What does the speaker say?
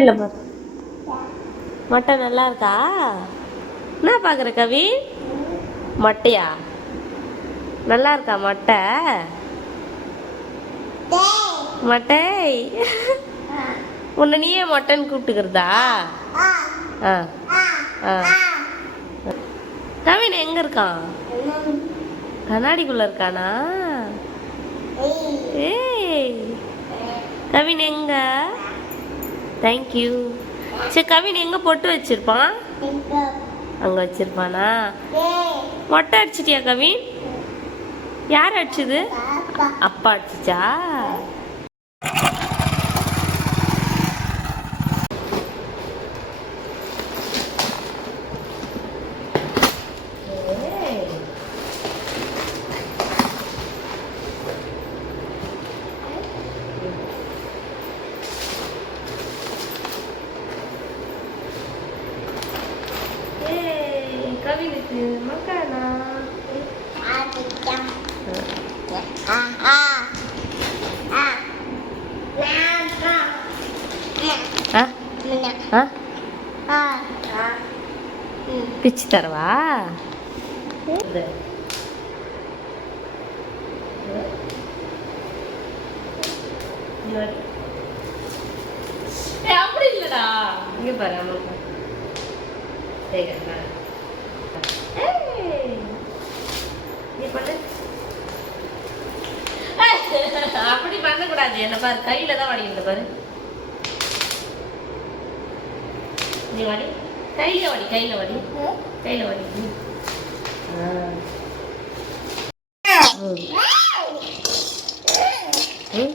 கண்ணாடியில் பாரு. மொட்டை நல்லா இருக்கா? என்ன பார்க்குற கவி? மொட்டையா? நல்லா இருக்கா மொட்டை? மொட்டை? உன்னை நீயே மொட்டைன்னு கூப்பிட்டுக்கிறதா? ஆ. ஆ. கவின் எங்கே இருக்கான்? கண்ணாடிக்குள்ளே இருக்கானா? ஏய். கவின் எங்க? தேங்க்யூ சரி கவின் எங்க பொட்டு வச்சிருப்பான்? அங்க வச்சிருப்பானா? மொட்டை அடிச்சிட்டியா கவின்? யார் அடிச்சது? அப்பா அடிச்சிச்சா? ஏய், கவினுக்கு மக்கானா ஆ ஆ பிச்சு தரவா இது. இங்க வா. ஏய், அப்படி இல்லடா இங்க பாரு There you go. Hey! நீ அப்படி பண்ணக்கூடாது. என்ன பாரு கையில தான் வடிக்கிட்டு பாரு. நீ வடி கையில வடி கையில வடி கையில வடி ம். ம்.